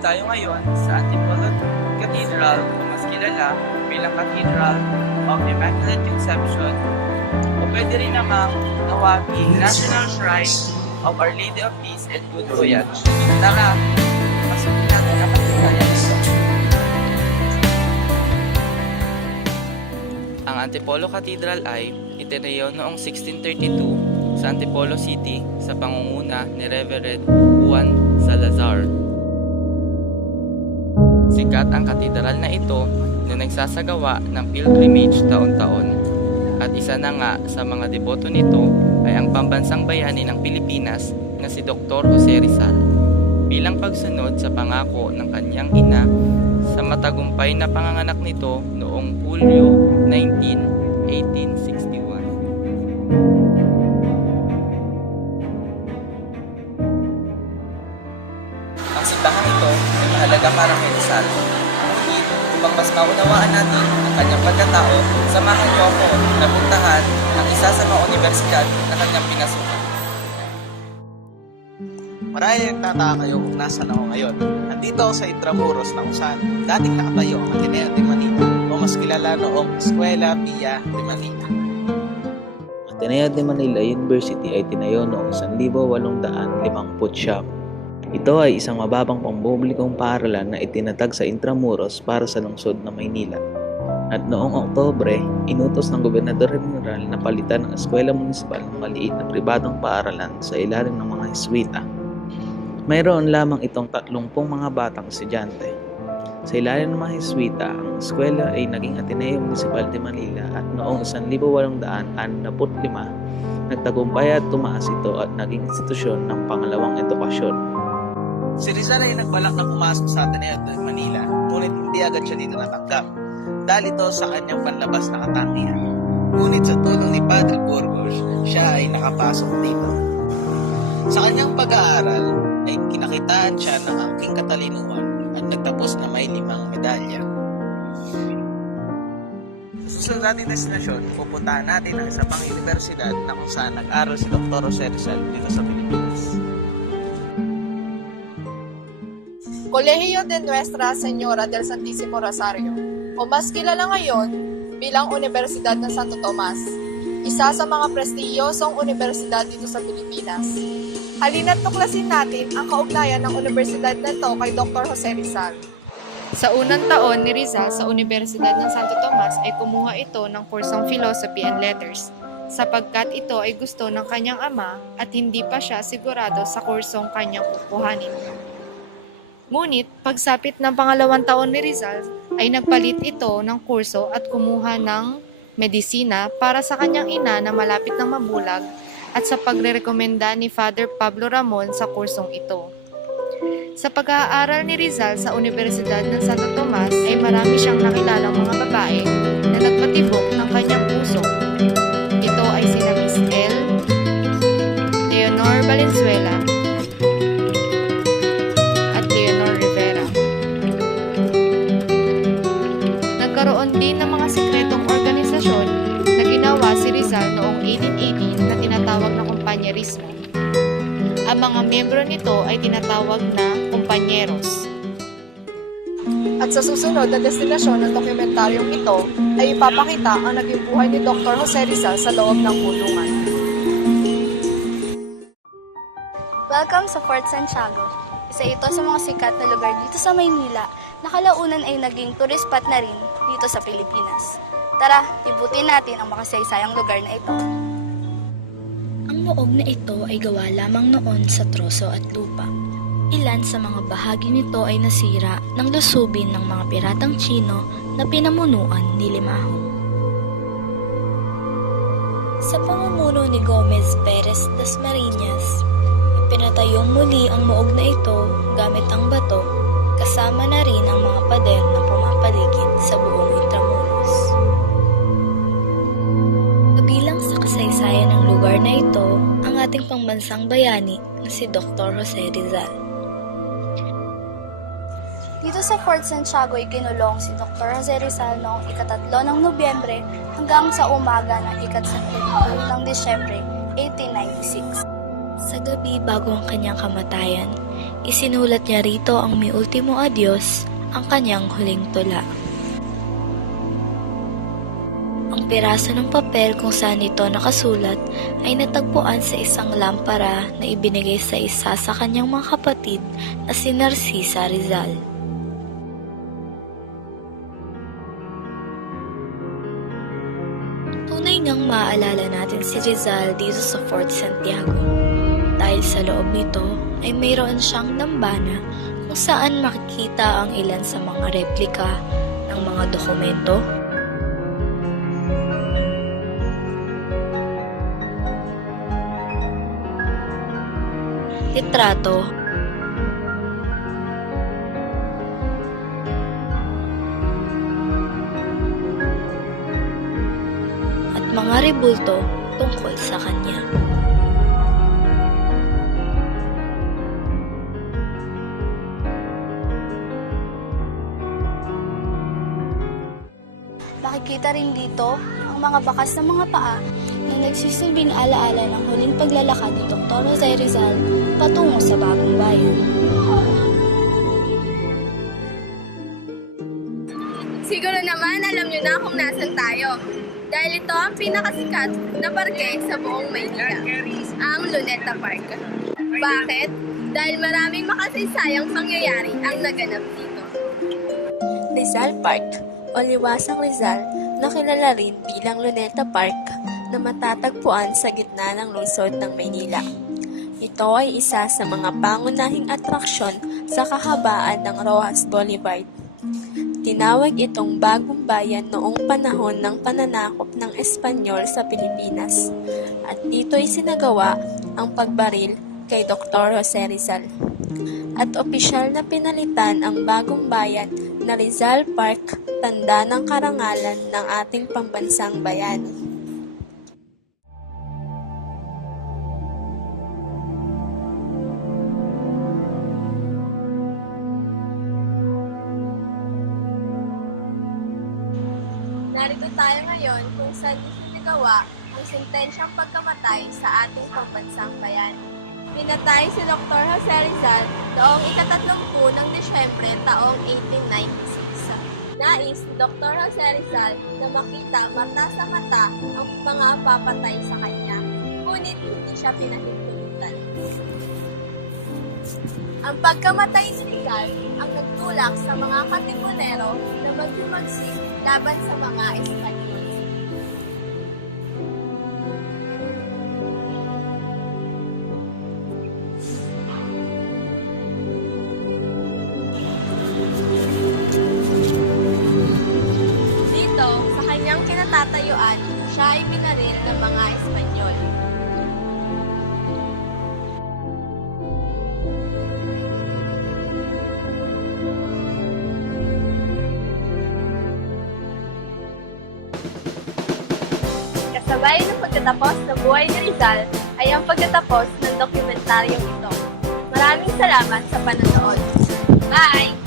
tayo ngayon sa Antipolo Cathedral, o mas kilala bilang Cathedral of Immaculate Conception, o pwede rin namang tawaging National Shrine of Our Lady of Peace and Good Voyage. Tara, pasukin natin ang paligaya nito. Ang Antipolo Cathedral ay itinayo noong 1632 sa Antipolo City sa pangunguna ni Reverend Juan Salazar. Sikat ang katedral na ito na nagsasagawa ng pilgrimage taon-taon at isa na nga sa mga deboto nito ay ang pambansang bayani ng Pilipinas na si Dr. Jose Rizal bilang pagsunod sa pangako ng kanyang ina sa matagumpay na panganganak nito noong Hulyo 19, 1861. Ang simbahang ito ay mahalaga para kay Rizal. Ngunit, upang mas maunawaan natin ang kanyang pagkatao, samahan niyo ako na puntahan ang isa sa mga universidad na kanyang pinasukan. Marahil nagtataka kayo kung nasaan ako ngayon. Nandito ako sa Intramuros na kung saan dating nakatayo ang Ateneo de Manila o mas kilala noong Escuela Pia de Manila. Ateneo de Manila University ay tinayo noong 1859. Ito ay isang mababang pampublikong paaralan na itinatag sa Intramuros para sa lungsod ng Maynila. At noong Oktubre, inutos ng Gobernador General na palitan ang eskwela munisipal ng maliit na pribadong paaralan sa ilalim ng mga Heswita. Mayroon lamang itong 30 mga batang estudyante. Sa ilalim ng mga Heswita, ang eskwela ay naging Ateneo Municipal de Manila at noong 1865, nagtagumpay at tumaas ito at naging institusyon ng pangalawang edukasyon. Si Rizal ay nagbalak na pumasok sa Ateneo de Manila, ngunit hindi agad siya dito natanggap dahil ito sa kanyang panlabas na katangian. Ngunit sa tulong ni Padre Burgos, siya ay nakapasok dito. Sa kanyang pag-aaral ay kinakitaan siya ng angking katalinuhan at nagtapos na may 5 medalya. Sa susunod natin destinasyon, pupuntahan natin ang isa pang universidad na kung saan nag-aral si Dr. Jose Rizal dito sa Pilipinas. Colegio de Nuestra Señora del Santísimo Rosario, o mas kilala ngayon bilang Universidad ng Santo Tomas, isa sa mga prestiyosong universidad dito sa Pilipinas. Halina't tuklasin natin ang kaugnayan ng universidad na ito kay Dr. Jose Rizal. Sa unang taon ni Rizal sa Universidad ng Santo Tomas ay kumuha ito ng kursong Philosophy and Letters, sapagkat ito ay gusto ng kanyang ama at hindi pa siya sigurado sa kursong kanyang kukuhanin. Ngunit, pagsapit ng pangalawang taon ni Rizal, ay nagpalit ito ng kurso at kumuha ng medisina para sa kanyang ina na malapit ng mabulag at sa pagrerekomenda ni Father Pablo Ramon sa kursong ito. Sa pag-aaral ni Rizal sa Universidad ng Santo Tomas ay marami siyang nakilalang mga babae na nagpatibok ng kanyang puso. Ito ay sina Miss L. Leonor Valenzuela, nagkaroon din ng mga sekretong organisasyon na ginawa si Rizal noong 1818 na tinatawag na kumpanyerismo. Ang mga miyembro nito ay tinatawag na kumpanyeros. At sa susunod na destinasyon ng dokumentaryong ito ay ipapakita ang naging buhay ni Dr. Jose Rizal sa loob ng kulungan. Welcome sa Fort Santiago. Isa ito sa mga sikat na lugar dito sa Maynila na kalaunan ay naging tourist spot na rin dito sa Pilipinas. Tara, libutin natin ang makasaysayang lugar na ito. Ang moob na ito ay gawa lamang noon sa troso at lupa. Ilan sa mga bahagi nito ay nasira ng lusubin ng mga piratang Tsino na pinamunuan ni Limahong. Sa pamumuno ni Gomez Perez Dasmariñas, ipinatayong muli ang moob na ito gamit ang bato, kasama na rin ang mga pader na pumapaligid sa buong Intramuros. Kabilang sa kasaysayan ng lugar na ito ang ating pambansang bayani na si Dr. Jose Rizal. Dito sa Fort Santiago ay kinulong si Dr. Jose Rizal noong ika-3 ng Nobyembre hanggang sa umaga ng ika-32 ng Disyembre 1896. Sa gabi bago ang kanyang kamatayan, Isinulat niya rito ang Mi Ultimo Adios, ang kanyang huling tula. Ang piraso ng papel kung saan ito nakasulat ay natagpuan sa isang lampara na ibinigay sa isa sa kanyang mga kapatid na si Narcisa Rizal. Tunay ngang maaalala natin si Rizal dito sa Fort Santiago dahil sa loob nito ay mayroon siyang dambana kung saan makikita ang ilan sa mga replika ng mga dokumento, litrato, at mga rebulto tungkol sa kanya. Makikita rin dito ang mga bakas ng mga paa na nagsisilbing alaala ng huling paglalakad ni Dr. Jose Rizal patungo sa bagong bayan. Siguro naman alam nyo na kung nasan tayo. Dahil ito ang pinakasikat na parke sa buong Maynila, ang Luneta Park. Bakit? Dahil maraming makasaysayang pangyayari ang naganap dito. Rizal Park o Liwasang Rizal na kilala rin bilang Luneta Park na matatagpuan sa gitna ng lungsod ng Maynila. Ito ay isa sa mga pangunahing atraksyon sa kahabaan ng Roxas Boulevard. Tinawag itong bagong bayan noong panahon ng pananakop ng Espanyol sa Pilipinas at dito'y sinagawa ang pagbaril kay Dr. Jose Rizal. At opisyal na pinalitan ang bagong bayan na Rizal Park, tanda ng karangalan ng ating pambansang bayani. Narito tayo ngayon kung saan isinagawa ang sentensyang pagkamatay sa ating pambansang bayan. Pinatay si Dr. Jose Rizal noong ika-30 ng Disyembre taong 1896. Nais ni Dr. Jose Rizal na makita mata sa mata ang mga papatay sa kanya, ngunit hindi siya pinahintulutan. Ang pagkamatay ni Rizal ang nagtulak sa mga katipunero na maghimagsik laban sa mga Espanyol. Dito, sa kanyang kinatatayuan, siya ay binaril ng mga Espanyol. Kasabay ng pagtatapos ng buhay ni Rizal ay ang pagtatapos ng dokumentaryong ito. Maraming salamat sa panonood. Bye!